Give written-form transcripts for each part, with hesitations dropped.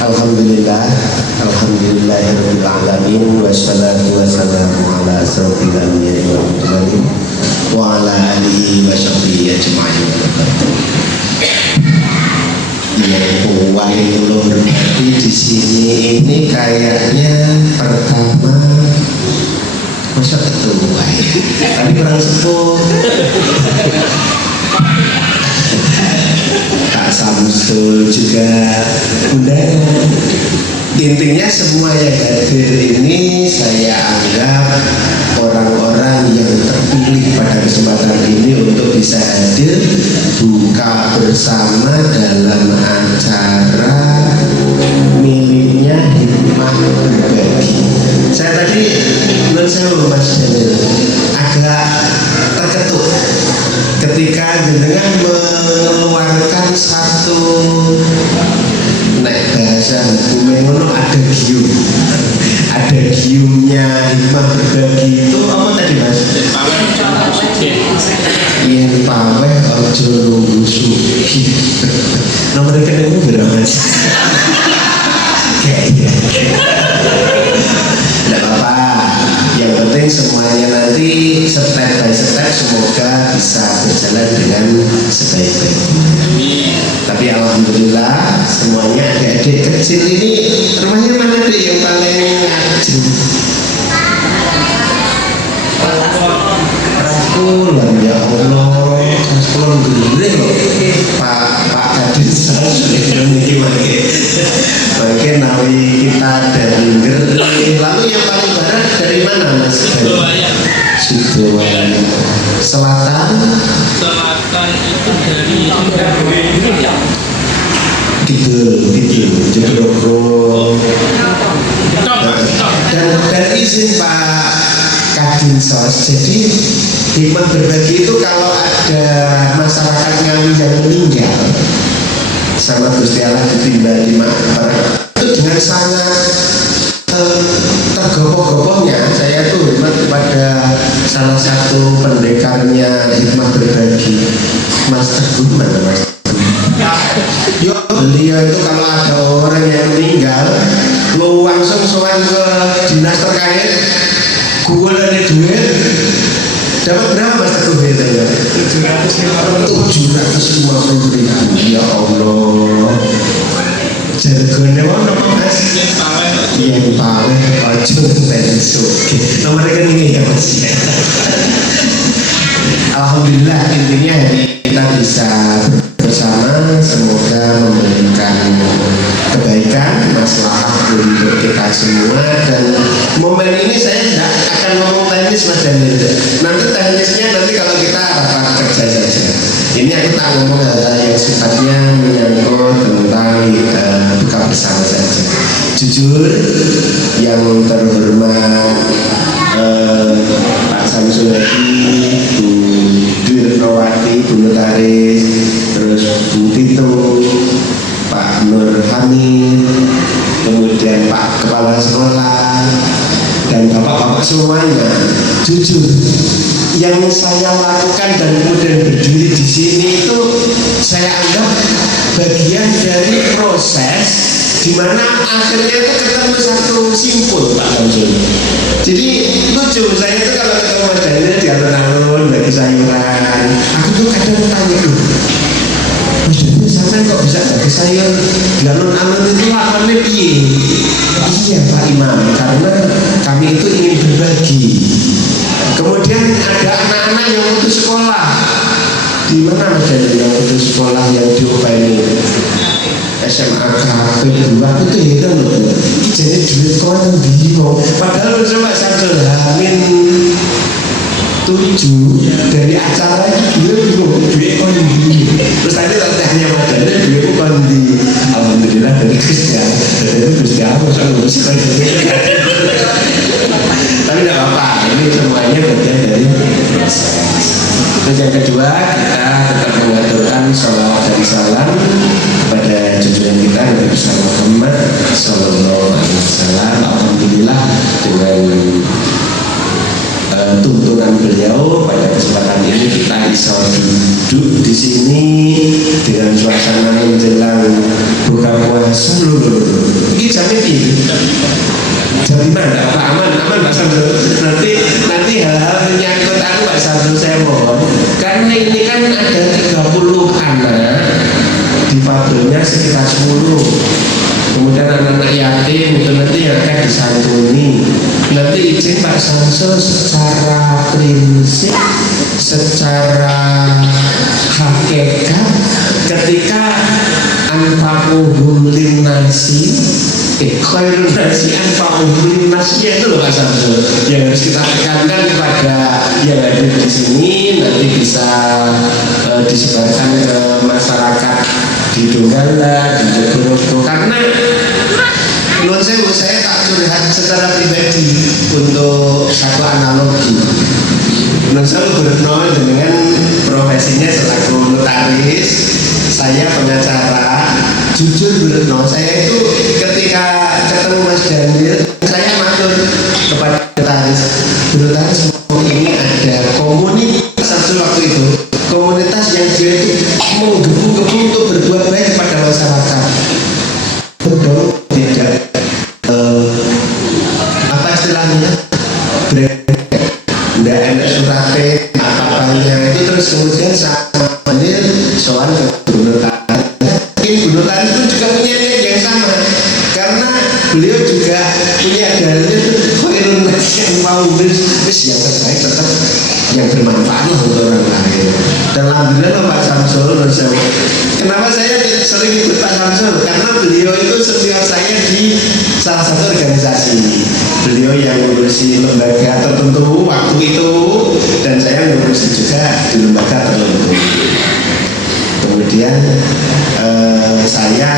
Alhamdulillah, alhamdulillahirabbil alamin, wassalatu wassalamu ala asrofil anbiya'i wal mursalin wa ala alihi wa sahbihi ajma'in. Yang paling hormati di sini ini kayaknya pertama masa ketua ya, tapi kurang sepuh. Kak Samsul juga undangan. Intinya semua yang hadir ini saya anggap orang-orang yang terpilih pada kesempatan ini untuk bisa hadir buka bersama dalam acara miliknya Hikmah Berbagi. Saya tadi menurut Mas Daniel agak terketuk ketika jenengan mengeluarkan satu bahasa hukumnya ada giumnya Hikmah Berbagi itu apa tadi Mas? Yen paweh ojo nunggu suki. Nomor rekeningmu berapa Mas? Kayaknya tidak apa-apa, yang penting semuanya nanti step by step semoga bisa berjalan dengan sebaik-baiknya. Tapi alhamdulillah semuanya adik-adik kecil ini rumahnya mana deh yang paling ngaju? Rangkulan ya Allah, rangkulan gede loh Pak Kadin saya sudah mungkin nawi kita dari Gering. Lalu yang paling barat dari mana Mas? Sidowaya. Selatan itu dari Kidul Jogoro. Dan izin Pak Kadin Sos. Jadi Hikmah Berbagi itu kalau ada masyarakat Ngawi yang meninggal sama Gusti Allah ditimbali makbar itu dengan sangat tergopoh-gopohnya saya tuh hormat kepada salah satu pendekarnya Hikmah Berbagi, Mas Teguh. Mana Mas Teguh? Beliau itu kalau ada orang yang meninggal lu langsung soal ke dinas terkait gue dari duit dapat berapa Mas Teguh itu ya? 750.000. Ya Allah, jargonnya mana Mas? Yang paling ojo tenso. Nomor rekening ya Mas. Alhamdulillah intinya kita bisa bersama, semoga memberikan kebaikan, maslahat untuk kita semua. Dan momen ini saya tidak akan ngomong teknis Mas Daniel. Nanti teknisnya nanti kalau kita rapat kerja saja. Ini aku tak ngomong hal-hal yang sifatnya menyangkut tentang buka bersama saja. Jujur yang terhormat Pak Samsul Hadi, Bu Dirnawati, Bu Notaris, terus Bu Tito, Pak Nur Hamid, kemudian Pak Kepala Sekolah, dan bapak-bapak semuanya. Jujur, yang saya lakukan dan kemudian berdiri di sini itu saya anggap bagian dari proses di mana akhirnya itu ketemu satu simpul Pak Samsul. Jadi lucu, saya itu kalau ketemu Mas Daniel di alun-alun bagi sayuran, aku tuh kadang tanya tuh, Mas Daniel sampai kok bisa bagi sayur di alun-alun itu lakonnya piye? Iya Pak Imam, karena kami itu ingin berbagi. Kemudian ada anak-anak yang putus sekolah. Di mana Mas Daniel yang putus sekolah yang diupaini? SMA KP 2 itu heran loh. Jadi duit kau yang bingung. Padahal coba Samsul Hamid 7 dari acara itu dia bingung duit kau yang bingung. Terus tadi tanya Mas Daniel duit kau yang di alhamdulillah dari Gusti Allah. Dari Gusti Allah soalnya sekolah. Tapi tidak apa-apa. Ini semuanya bagian dari proses. Terus yang kedua, kita tetap mengaturkan sholawat dan salam kepada junjungan kita Nabi besar Muhammad Sallallahu Alaihi Wasallam. Alhamdulillah dengan tuntunan beliau pada kesempatan ini kita bisa duduk di sini dengan suasana menjelang buka difabelnya sekitar 10. Kemudian anak-anak yatim itu nanti yang akan disantuni. Nanti izin Pak Samsul secara prinsip, secara hakikat, ketika anfa'uhum linnasi, khairun nasi anfa'uhum linnasi, itu loh Pak Samsul yang harus kita tekankan kepada yang ada di sini. Nanti bisa disebarkan ke masyarakat di Donggala, di Jogoroto, karena menurut saya tak curhat secara pribadi untuk satu analogi. Menurut saya Gubernur dengan profesinya selaku notaris, saya pengacara, jujur Gubernur, saya itu ketika ketemu Mas Daniel, saya matur kepada notaris, ini ada komunitas satu waktu itu, komunitas yang dia itu menggebu-gebu untuk berbuat baik kepada masyarakat. Betul, tidak apa istilahnya, tidak enak suratnya apa-apanya itu. Terus kemudian sama Daniel soal ke Gubernur Taris. Mungkin Gubernur Taris pun juga punya niat yang sama, karena beliau juga punya dalil khairun nasi yang mau yang terbaik tetap yang bermanfaat untuk orang lain. Dan alhamdulillah Pak Samsul, kenapa saya sering ikut Pak Samsul? Karena beliau itu senior saya di salah satu organisasi. Beliau yang ngurusi lembaga tertentu waktu itu, dan saya ngurusi juga di lembaga tertentu. Kemudian saya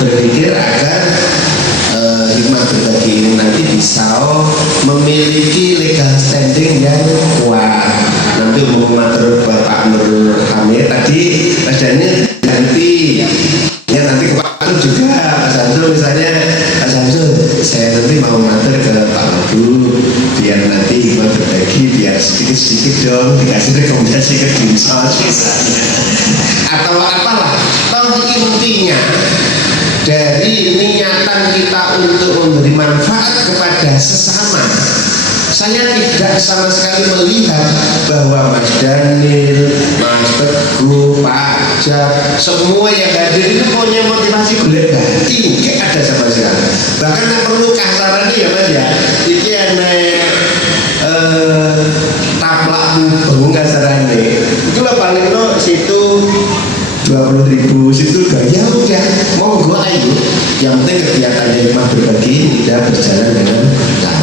berpikir agar hikmah berbagi ini nanti bisa memiliki legal standing yang kuat. Nanti umum matur Bapak Nur Hamid tadi, Mas Daniel ganti ya, nanti ke Pak Nur juga, Mas Samsul misalnya, Mas Samsul saya nanti mau matur ke Pak Abu biar nanti hikmah berbagi, biar sedikit-sedikit dong dikasih rekomendasi ke Dinsos misalnya, atau apalah. Toh intinya dari niatan kita untuk memberi manfaat kepada sesama, saya tidak sama sekali melihat bahwa Mas Daniel, Mas Teguh, Pak Jak, semua yang hadir itu punya motivasi golek ganti, kayak ada sama sekali. Bahkan yang perlu kasarannya ya Mas ya, ini enek taplak mubeng kasarannya, itu lah paling no situ 20.000, situ ya udah monggo ayo, yang penting kegiatan hikmah berbagi ini tidak berjalan dengan lancar.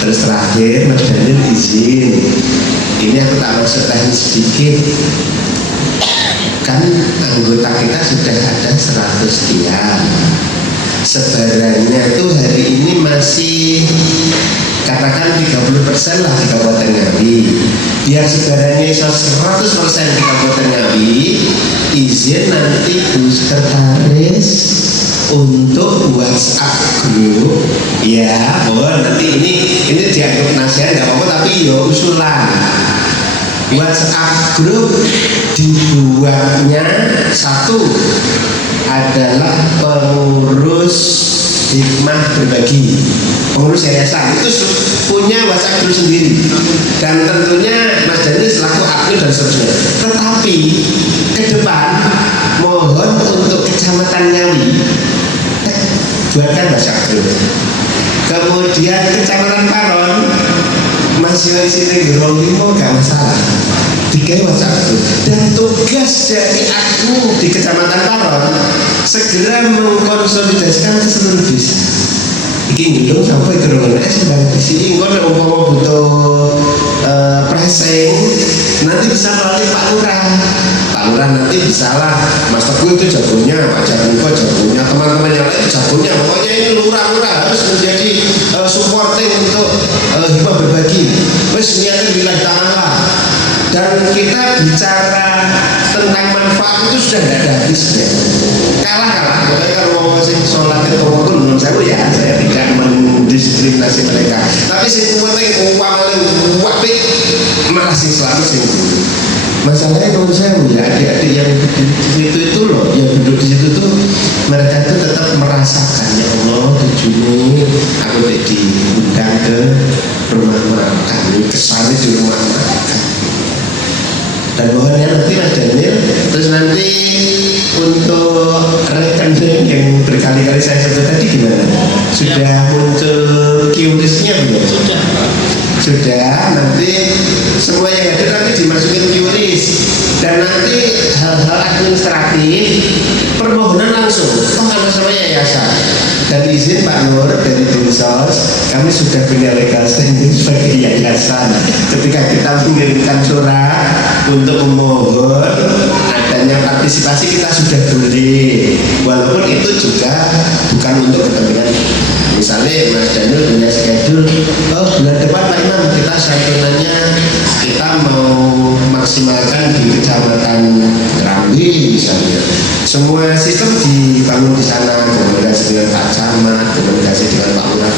Terus terakhir Mas Daniel izin, ini aku tak masuk teknis sedikit, kan anggota kita sudah ada 100 sekian, sebarannya itu hari ini masih katakan 30% lah di Kabupaten Ngawi. Biar sebarannya iso 100% di Kabupaten Ngawi, izin nanti Bu Sekretaris untuk WhatsApp group ya. Oh nanti ini dianggap nasihat nggak apa-apa, tapi yo usulan. WhatsApp group dibuatnya satu adalah pengurus hikmah berbagi, pengurus yayasan itu punya WhatsApp group sendiri, dan tentunya Mas Daniel selaku admin dan seterusnya. Tetapi ke depan mohon untuk Kecamatan Ngawi buatkan WhatsApp group. Kemudian Kecamatan Paron masih sini Gerong Limo gak masalah, tiga WhatsApp group. Dan tugas dari admin di Kecamatan Paron segera mengkonsolidasikan ke seluruh desa. Iki ngidung sampai gerungan sedang di sini. Kalau umpama butuh pressing, nanti bisa melalui Pak Lurah. Pak Lurah nanti bisa lah, Mas Teguh itu jagonya, Pak Jarko jagonya, teman-teman yang lain jagonya. Pokoknya ini lurah-lurah harus menjadi supporting untuk hikmah berbagi. Wes niatnya bilang tanganlah. Dan kita bicara tentang manfaat itu sudah tidak ada habisnya. Kalah. Pokoknya kalau mau sing sholat itu menurut saya tidak mendiskriminasi mereka. Tapi sing penting uang wapik malah sing selalu sing dulu. Masalahnya menurut saya ya adik-adik yang di situ itu loh, yang duduk di situ tuh mereka itu tetap merasakan ya Allah 7 Mei aku diundang ke rumah makan, kesannya di rumah makan. Dan mohonnya nanti Mas Daniel, terus nanti untuk rekening yang berkali-kali saya sebut tadi gimana? Sudah muncul QRIS-nya belum? Sudah Pak. Sudah, nanti semua yang ada nanti dimasukin QRIS, dan nanti hal-hal administratif permohonan langsung atas nama yayasan. Dan izin Pak Nur dari Dinsos, kami sudah punya legal standing sebagai yayasan. Ketika kita mengirimkan surat untuk memohon adanya partisipasi, kita sudah boleh, walaupun itu juga bukan untuk kepentingan. Misalnya Mas Daniel punya schedule, oh bulan depan Pak Imam kita santunannya kita mau maksimalkan di Kecamatan Kerambi misalnya. Semua sistem dibangun di sana, komunikasi dengan Pak Camat, komunikasi dengan Pak Lurah.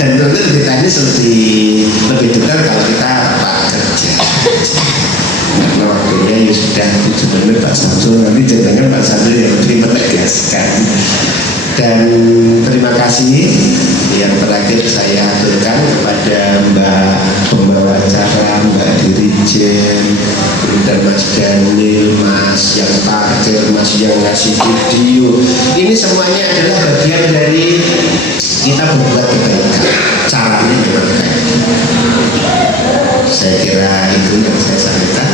Dan tentu lebih teknis, lebih detail kalau kita rapat kerja. Karena waktunya ya sudah 7 menit Pak Samsul, nanti jangan Pak Samsul yang lebih menegaskan. Dan terima kasih yang terakhir saya aturkan kepada Mbak pembawa acara, Mbak Dirijen, dan Mas Daniel, Mas yang parkir, Mas yang ngasih video. Ini semuanya adalah bagian dari kita berbuat kebaikan. Caranya gimana? Saya kira itu yang saya sampaikan.